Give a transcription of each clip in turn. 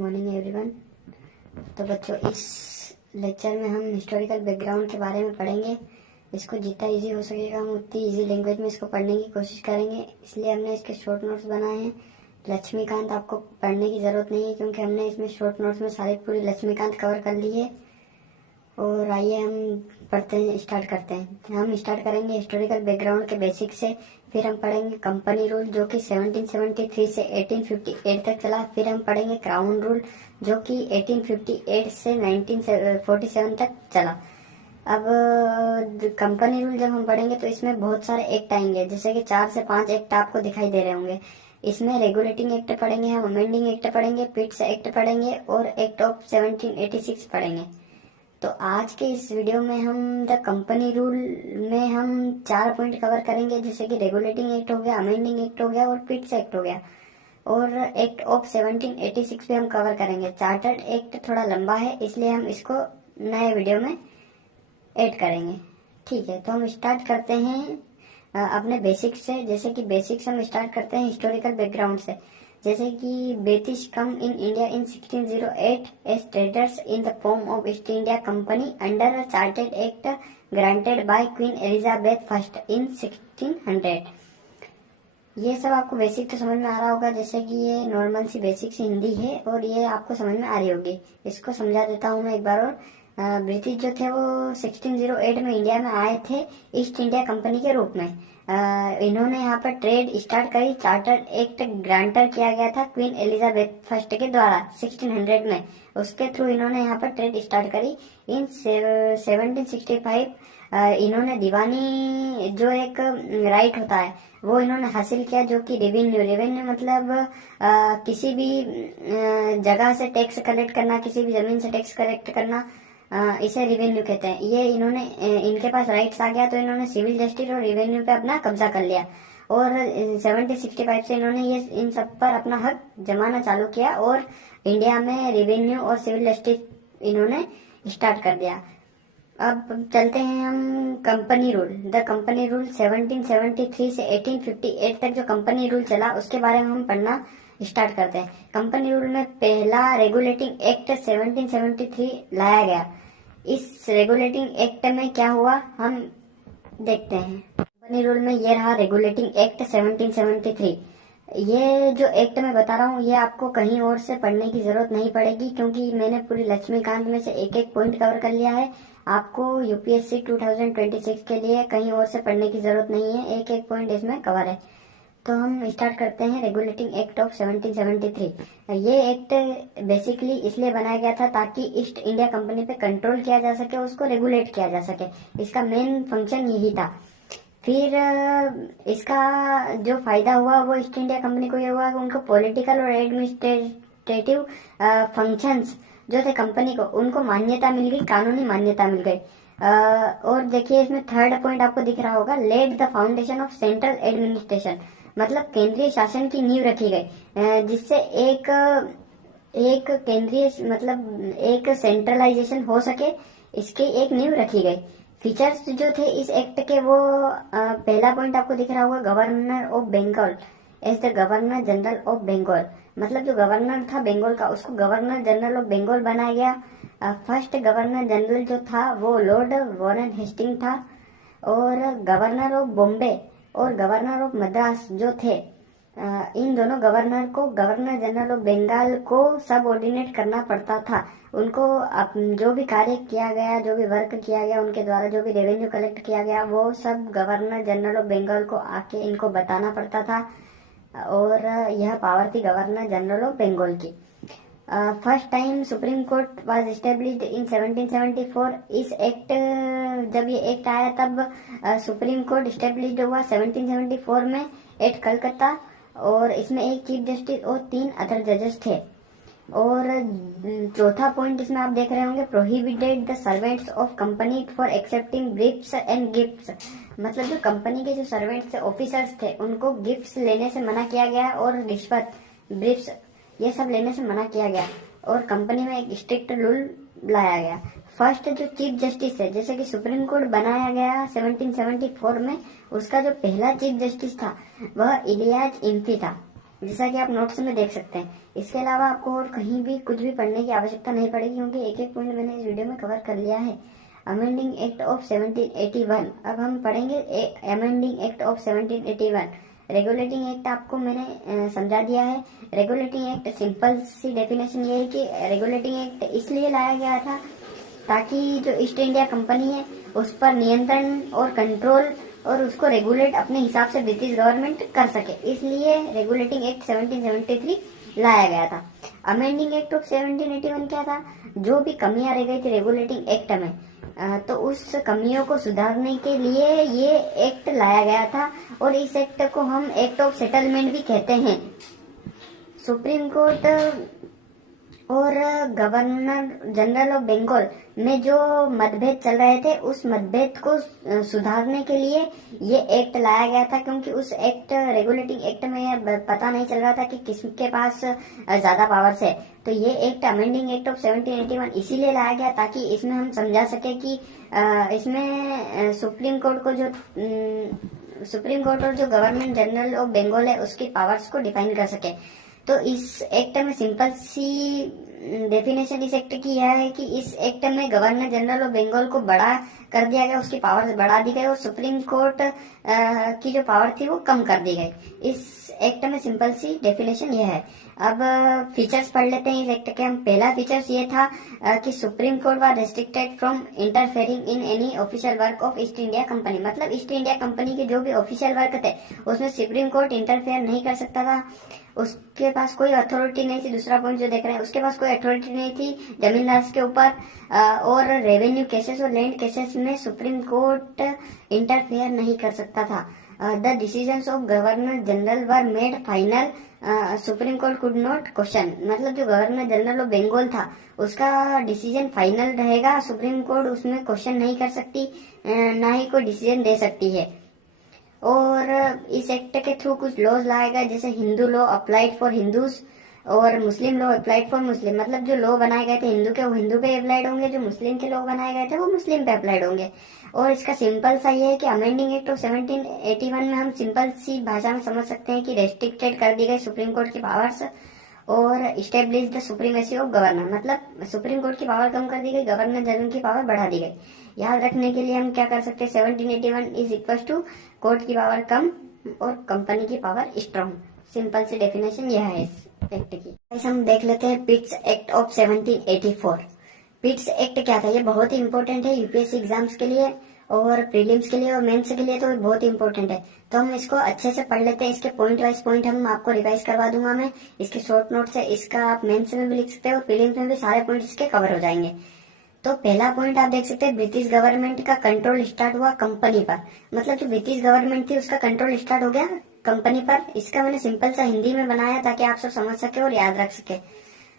Morning everyone. तो बच्चों, इस लेक्चर में हम हिस्टोरिकल बैकग्राउंड के बारे में पढ़ेंगे। इसको जितना इजी हो सकेगा हम उतनी इजी लैंग्वेज में इसको पढ़ने की कोशिश करेंगे, इसलिए हमने इसके शॉर्ट नोट्स बनाए हैं। लक्ष्मीकांत आपको पढ़ने की ज़रूरत नहीं है क्योंकि हमने इसमें शॉर्ट नोट्स में सारी पूरी लक्ष्मीकांत कवर कर ली है। और आइए हम पढ़ते हैं, स्टार्ट करते हैं। हम स्टार्ट करेंगे हिस्टोरिकल बैकग्राउंड के बेसिक से, फिर हम पढ़ेंगे कंपनी रूल जो कि 1773 से 1858 तक चला। फिर हम पढ़ेंगे क्राउन रूल जो कि 1858 से 1947 तक चला। अब कंपनी रूल जब हम पढ़ेंगे तो इसमें बहुत सारे एक्ट आएंगे, जैसे कि 4 से 5 एक्ट आपको दिखाई दे रहे होंगे। इसमें रेगुलेटिंग एक्ट पढ़ेंगे, हम अमेंडिंग एक्ट पढ़ेंगे, पिट्स एक्ट पढ़ेंगे और एक्ट ऑफ 1786 पढ़ेंगे। तो आज के इस वीडियो में हम द कंपनी रूल में हम 4 पॉइंट कवर करेंगे, जैसे कि रेगुलेटिंग एक्ट हो गया, अमेंडिंग एक्ट हो गया और पिट्स एक्ट हो गया। और एक्ट ऑफ 1786 भी हम कवर करेंगे। चार्टर्ड एक्ट थोड़ा लंबा है इसलिए हम इसको नए वीडियो में ऐड करेंगे। ठीक है, तो हम स्टार्ट करते हैं अपने बेसिक्स से। जैसे कि बेसिक्स हम स्टार्ट करते हैं हिस्टोरिकल बैकग्राउंड से। जैसे कि British come in India in 1608 as traders in the form of East India Company under a chartered act granted by Queen Elizabeth first in 1600। ये सब आपको बेसिक तो समझ में आ रहा होगा, जैसे कि ये नॉर्मल सी बेसिक सी हिंदी है और ये आपको समझ में आ रही होगी। इसको समझा देता हूँ मैं एक बार और। ब्रिटिश जो थे वो 1608 में इंडिया में आए थे ईस्ट इंडिया कंपनी के रूप में। इन्होंने यहाँ पर ट्रेड स्टार्ट करी। चार्टर्ड एक्ट ग्रांटर किया गया था क्वीन एलिजाबेथ फर्स्ट के द्वारा 1600 में। उसके थ्रू इन्होंने यहाँ पर ट्रेड स्टार्ट करी। इन 1765 इन्होंने दीवानी जो एक राइट होता है वो इन्होंने हासिल किया, जो कि रेवेन्यू मतलब किसी भी जगह से टैक्स कलेक्ट करना, किसी भी जमीन से टैक्स कलेक्ट करना, इसे रेवेन्यू कहते हैं। ये इन्होंने इनके पास राइट्स आ गया तो इन्होंने सिविल जस्टिस और रेवेन्यू पे अपना कब्जा कर लिया। और 1765 से इन्होंने ये इन सब पर अपना हक जमाना चालू किया और इंडिया में रेवेन्यू और सिविल जस्टिस इन्होंने स्टार्ट कर दिया। अब चलते हैं हम company rule. The company rule 1773 से 1858 तक जो कंपनी रूल चला उसके बारे में हम पढ़ना स्टार्ट करते हैं। कंपनी रूल में पहला रेगुलेटिंग एक्ट 1773 लाया गया। इस रेगुलेटिंग एक्ट में क्या हुआ हम देखते हैं। कंपनी रूल में ये रहा रेगुलेटिंग एक्ट 1773। ये जो एक्ट मैं बता रहा हूँ ये आपको कहीं और से पढ़ने की जरूरत नहीं पड़ेगी क्योंकि मैंने पूरी लक्ष्मीकांत में से एक एक पॉइंट कवर कर लिया है। आपको यूपीएससी 2026 के लिए कहीं और से पढ़ने की जरूरत नहीं है, एक एक पॉइंट इसमें कवर है। तो हम स्टार्ट करते हैं रेगुलेटिंग एक्ट ऑफ 1773। ये एक्ट बेसिकली इसलिए बनाया गया था ताकि ईस्ट इंडिया कंपनी पे कंट्रोल किया जा सके, उसको रेगुलेट किया जा सके। इसका मेन फंक्शन यही था। फिर इसका जो फायदा हुआ वो ईस्ट इंडिया कंपनी को ये हुआ कि उनको पॉलिटिकल और एडमिनिस्ट्रेटिव फंक्शंस जो थे कंपनी को, उनको मान्यता मिल गई, कानूनी मान्यता मिल गई। और देखिए इसमें थर्ड पॉइंट आपको दिख रहा होगा, led the foundation of central administration, मतलब केंद्रीय शासन की नींव रखी गई, जिससे एक केंद्रीय मतलब एक सेंट्रलाइजेशन हो सके, इसकी एक नींव रखी गई। फीचर्स जो थे इस एक्ट के वो पहला पॉइंट आपको दिख रहा होगा, governor of Bengal as the governor general of Bengal, मतलब जो गवर्नर था बंगाल का उसको गवर्नर जनरल ऑफ बंगाल बनाया गया। फर्स्ट गवर्नर जनरल जो था वो लॉर्ड वॉरेन हेस्टिंग था। और गवर्नर ऑफ बॉम्बे और गवर्नर ऑफ मद्रास जो थे, इन दोनों गवर्नर को गवर्नर जनरल ऑफ बंगाल को सबऑर्डिनेट करना पड़ता था। उनको जो भी कार्य किया गया, जो भी वर्क किया गया उनके द्वारा, जो भी रेवेन्यू कलेक्ट किया गया वो सब गवर्नर जनरल ऑफ बंगाल को आके इनको बताना पड़ता था। और यह पावर थी गवर्नर जनरल ऑफ बंगाल की। First time supreme court was established in 1774। इस एक्ट जब ये एक्ट आया तब सुप्रीम कोर्ट एस्टेब्लिश्ड हुआ 1774 में एट कलकत्ता। और इसमें एक चीफ जस्टिस और 3 अदर जजेस थे। और चौथा पॉइंट इसमें आप देख रहे होंगे, prohibited the servants of company for accepting briefs and gifts, मतलब जो कंपनी के जो सर्वेंट्स थे, ऑफिसर्स थे, उनको गिफ्ट्स लेने से मना किया गया और रिश्वत, ब्रीफ्स ये सब लेने से मना किया गया। और कंपनी में एक स्ट्रिक्ट रूल लाया गया। फर्स्ट जो चीफ जस्टिस है, जैसे कि सुप्रीम कोर्ट बनाया गया 1774 में, उसका जो पहला चीफ जस्टिस था वह इलियास इम्फी था। जैसा कि आप नोट्स में देख सकते हैं। इसके अलावा आपको और कहीं भी कुछ भी पढ़ने की आवश्यकता नहीं पड़ेगी, क्योंकि एक एक पॉइंट मैंने इस वीडियो में कवर कर लिया है। अमेंडिंग एक्ट ऑफ 1781, अब हम पढ़ेंगे amending act of 1781। Regulating act आपको मैंने समझा दिया है। रेगुलेटिंग एक्ट सिंपल सी डेफिनेशन ये है कि रेगुलेटिंग एक्ट इसलिए लाया गया था ताकि जो ईस्ट इंडिया कंपनी है उस पर नियंत्रण और कंट्रोल और उसको रेगुलेट अपने हिसाब से ब्रिटिश गवर्नमेंट कर सके, इसलिए रेगुलेटिंग एक्ट 1773 लाया गया था। अमेंडिंग एक्ट ऑफ 1781 क्या था? जो भी कमियां रह गई थी रेगुलेटिंग एक्ट में, तो उस कमियों को सुधारने के लिए ये एक्ट लाया गया था, और इस एक्ट को हम एक्ट ऑफ सेटलमेंट भी कहते हैं। सुप्रीम कोर्ट और गवर्नर जनरल ऑफ बंगाल में जो मतभेद चल रहे थे, उस मतभेद को सुधारने के लिए ये एक्ट लाया गया था, क्योंकि उस एक्ट रेगुलेटिंग एक्ट में पता नहीं चल रहा था कि किसके पास ज्यादा पावर्स है। तो ये एक्ट अमेंडिंग एक्ट ऑफ 1781 इसीलिए लाया गया ताकि इसमें हम समझा सके कि इसमें सुप्रीम कोर्ट और जो गवर्नर जनरल ऑफ बंगाल है उसकी पावर्स को डिफाइन कर सके। तो इस एक्ट में सिंपल सी डेफिनेशन इस एक्ट की यह है कि इस एक्ट में गवर्नर जनरल ऑफ बंगाल को बड़ा कर दिया गया, उसकी पावर्स बढ़ा दी गई, और सुप्रीम कोर्ट की जो पावर थी वो कम कर दी गई। इस एक्ट में सिंपल सी डेफिनेशन यह है। अब फीचर्स पढ़ लेते हैं इस एक्ट के हम। पहला फीचर्स ये था कि supreme court was restricted from interfering in any official work of East India company. मतलब ईस्ट इंडिया कंपनी के जो भी ऑफिशियल वर्क थे उसमें सुप्रीम कोर्ट इंटरफेयर नहीं कर सकता था, उसके पास कोई अथॉरिटी नहीं थी। दूसरा पॉइंट जो देख रहे हैं, उसके पास कोई अथॉरिटी नहीं थी जमींदार के ऊपर, और रेवेन्यू केसेस और लैंड केसेस में सुप्रीम कोर्ट इंटरफेयर नहीं कर सकता था। The decisions of governor general were made final, supreme court could not question. मतलब जो गवर्नर जनरल ऑफ बंगाल था उसका डिसीजन फाइनल रहेगा, सुप्रीम कोर्ट उसमें क्वेश्चन नहीं कर सकती, ना ही कोई डिसीजन दे सकती है। और इस एक्ट के थ्रू कुछ लॉज लाए गए, जैसे Hindu law applied for Hindus और मुस्लिम लॉ अप्लाइड फॉर मुस्लिम। मतलब जो लॉ बनाए गए थे हिंदू के वो हिंदू पे अप्लाइड होंगे, जो मुस्लिम के लॉ बनाए गए थे वो मुस्लिम पे अप्लाइड होंगे। और इसका सिंपल सा ये है कि अमेंडिंग एक्ट ऑफ 1781 में हम सिंपल सी भाषा में समझ सकते हैं कि रेस्ट्रिक्टेड कर दी गई सुप्रीम कोर्ट की पावर्स और establish the supremacy of governor. मतलब सुप्रीम कोर्ट की पावर कम कर दी गई, गवर्नर जनरल की पावर बढ़ा दी गई। याद रखने के लिए हम क्या कर सकते हैं, 1781 इज इक्वल टू कोर्ट की पावर कम और कंपनी की पावर स्ट्रॉन्ग। सिंपल सी डेफिनेशन यह है इस एक्ट की। हम देख लेते हैं पिट्स एक्ट ऑफ 1784। पिट्स एक्ट क्या था? ये बहुत ही इंपॉर्टेंट है यूपीएससी एग्जाम्स के लिए और प्रीलिम्स के लिए और मेंस के लिए, तो बहुत ही इंपॉर्टेंट है। तो हम इसको अच्छे से पढ़ लेते हैं। इसके पॉइंट वाइज पॉइंट हम आपको रिवाइज करवा दूंगा मैं, इसके शॉर्ट नोट्स है। इसका आप मेंस में भी लिख सकते हैं और प्रीलिम्स में भी सारे पॉइंट इसके कवर हो जाएंगे। तो पहला पॉइंट आप देख सकते हैं, ब्रिटिश गवर्नमेंट का कंट्रोल स्टार्ट हुआ कंपनी पर। मतलब जो ब्रिटिश गवर्नमेंट थी उसका कंट्रोल स्टार्ट हो गया कंपनी पर। इसका मैंने सिंपल सा हिंदी में बनाया ताकि आप सब समझ सके और याद रख सके।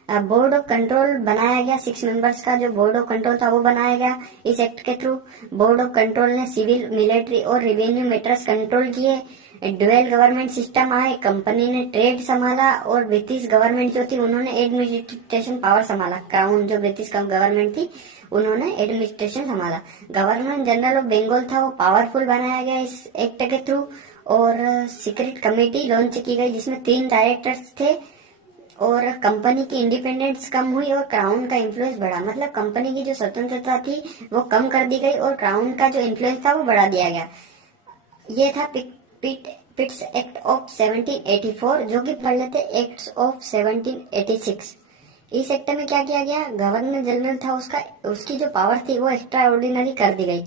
बोर्ड ऑफ कंट्रोल बनाया गया, 6 मेंबर्स का जो बोर्ड ऑफ कंट्रोल था वो बनाया गया इस एक्ट के थ्रू। बोर्ड ऑफ कंट्रोल ने सिविल, मिलिट्री और रेवेन्यू मैटर्स कंट्रोल किए। ड्यूअल गवर्नमेंट सिस्टम आए, कंपनी ने ट्रेड संभाला और ब्रिटिश गवर्नमेंट जो थी उन्होंने एडमिनिस्ट्रेशन पावर संभाला। क्राउन जो ब्रिटिश गवर्नमेंट थी उन्होंने एडमिनिस्ट्रेशन संभाला। गवर्नर जनरल ऑफ बंगाल था वो पावरफुल बनाया गया इस एक्ट के थ्रू। और सीक्रेट कमेटी लॉन्च की गई जिसमें 3 डायरेक्टर्स थे, और कंपनी की इंडिपेंडेंस कम हुई और क्राउन का इन्फ्लुएंस बढ़ा। मतलब कंपनी की जो स्वतंत्रता थी वो कम कर दी गई और क्राउन का जो इन्फ्लुएंस था वो बढ़ा दिया गया। ये था पिट्स एक्ट ऑफ 1784, जो कि पढ़ लेते एक्ट ऑफ 1786। इस एक्ट में क्या किया गया, गवर्नर जनरल था उसकी जो पावर थी वो एक्स्ट्रा ऑर्डिनरी कर दी गई।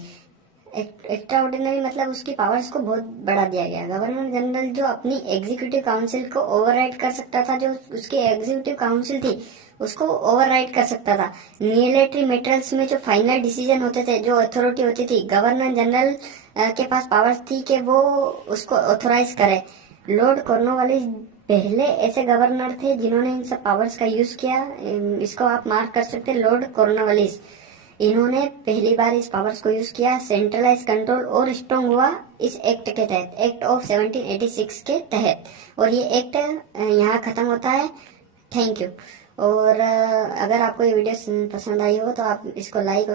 एक्स्ट्रा ऑर्डिनरी मतलब उसकी पावर्स को बहुत बढ़ा दिया गया। गवर्नर जनरल जो अपनी एग्जीक्यूटिव काउंसिल को ओवरराइड कर सकता था, जो उसकी एग्जीक्यूटिव काउंसिल थी उसको ओवरराइड कर सकता था। मिलिट्री मैटर्स में जो फाइनल डिसीजन होते थे, जो अथॉरिटी होती थी, गवर्नर जनरल के पास पावर्स थी कि वो उसको ऑथोराइज करे। लॉर्ड कॉर्नवालिस पहले ऐसे गवर्नर थे जिन्होंने इन सब पावर्स का यूज किया। इसको आप मार्क कर सकते हैं, लॉर्ड कॉर्नवालिस। इन्होंने पहली बार इस पावर्स को यूज किया। सेंट्रलाइज कंट्रोल और स्ट्रॉन्ग हुआ इस एक्ट के तहत, एक्ट ऑफ 1786 के तहत। और ये एक्ट यहाँ खत्म होता है। Thank you. और अगर आपको ये वीडियो पसंद आई हो तो आप इसको लाइक